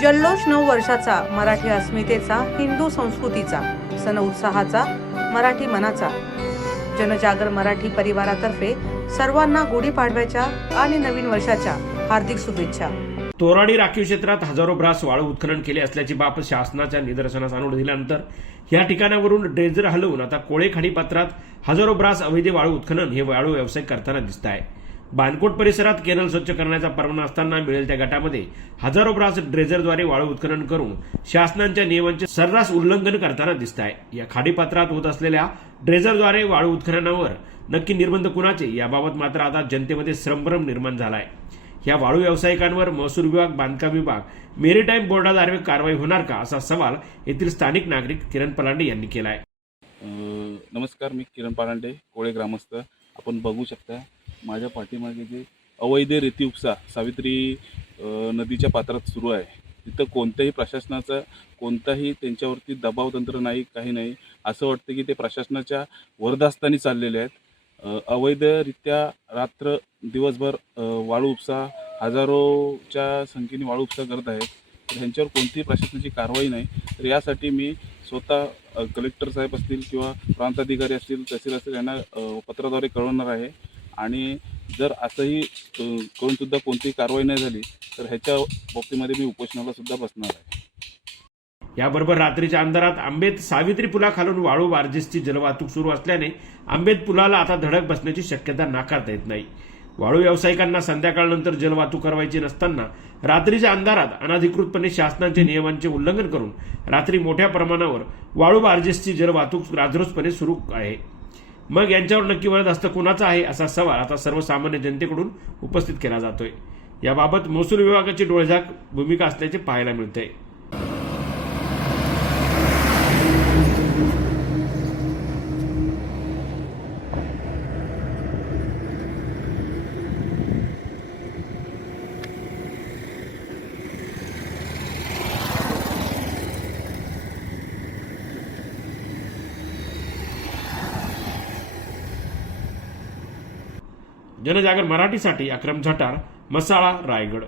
जल्लोष 9 वर्षाचा, मराठी अस्मितेचा, हिंदू संस्कृतीचा, सण उत्साहाचा, मराठी मनाचा. जनजागर मराठी परिवारातर्फे सर्वांना गुढीपाडव्याच्या आणि नवीन वर्षाच्या हार्दिक शुभेच्छा. तोराडी राखीव क्षेत्रात हजारो ब्रास वाळू उत्खनन केले असल्याची बाब शासनाच्या निदर्शनास आणून दिल्यानंतर या ठिकाणावरून ड्रेजर हलवून आता कोळे खाडीपात्रात हजारो ब्रास अवैध वाळू उत्खनन हे वाळू व्यवसाय करताना दिसत आहे. बानकोट परिसरात केनल स्वच्छ करण्याचा परवाना असताना मिळेल त्या गटामध्ये हजारो ब्रास ड्रेजरद्वारे वाळू उत्खनन करून शासनाच्या नियमांचे सर्रास उल्लंघन करताना दिसत आहे. या खाडीपात्रात होत असलेल्या ड्रेजरद्वारे वाळू उत्खननावर नक्की निर्बंध कुणाचे याबाबत मात्र आता जनतेमध्ये संभ्रम निर्माण झाला आहे. या वाळू व्यावसायिकांवर महसूल विभाग, बांधकाम विभाग, मेरीटाईम बोर्डाद्वारे कारवाई होणार का असा सवाल येथील स्थानिक नागरिक किरण पलांडे यांनी केला आहे. नमस्कार, मी किरण पलांडे, कोळे ग्रामस्थ. आपण बघू शकता माझ्या पाठीमागे जे अवैध रेती उपसा सावित्री नदीच्या पात्रात सुरू आहे, तिथं कोणत्याही प्रशासनाचा कोणताही त्यांच्यावरती दबाव तंत्र नाही, काही नाही. असं वाटतं की ते प्रशासनाच्या वरदास्तानी चाललेले आहेत. अवैधरित्या रात्र दिवसभर वाळू उपसा हजारोच्या संख्येने वाळू उपसा करत आहेत. तर ह्यांच्यावर कोणतीही प्रशासनाची कारवाई नाही. तर यासाठी मी स्वतः कलेक्टर साहेब असतील किंवा प्रांताधिकारी असतील, तहसील असतील यांना पत्राद्वारे कळवणार आहे. आणि जर असंही करूनसुद्धा कोणतीही कारवाई नाही झाली तर ह्याच्या बाबतीमध्ये मी उपोषणाला सुद्धा बसणार आहे. याबरोबर रात्रीच्या अंधारात आंबेत सावित्री पुलाखालून वाळू बार्जेसची जलवाहतूक सुरू असल्याने आंबेत पुलाला आता धडक बसण्याची शक्यता नाकारता येत नाही. वाळू व्यावसायिकांना संध्याकाळनंतर जलवाहतूक करायची नसताना रात्रीच्या अंधारात अनधिकृतपणे शासनाच्या नियमांचे उल्लंघन करून रात्री मोठ्या प्रमाणावर वाळू बार्जेसची जलवाहतूक राजरोसपणे सुरू आहे. मग यांच्यावर नक्की वरदहस्त कुणाचा आहे असा सवाल आता सर्वसामान्य जनतेकडून उपस्थित केला जातोय. याबाबत महसूल विभागाची डोळेझाक भूमिका असल्याचे पाहायला मिळते. जनजागर मराठीसाठी अक्रम झटार, मसाळा, रायगड.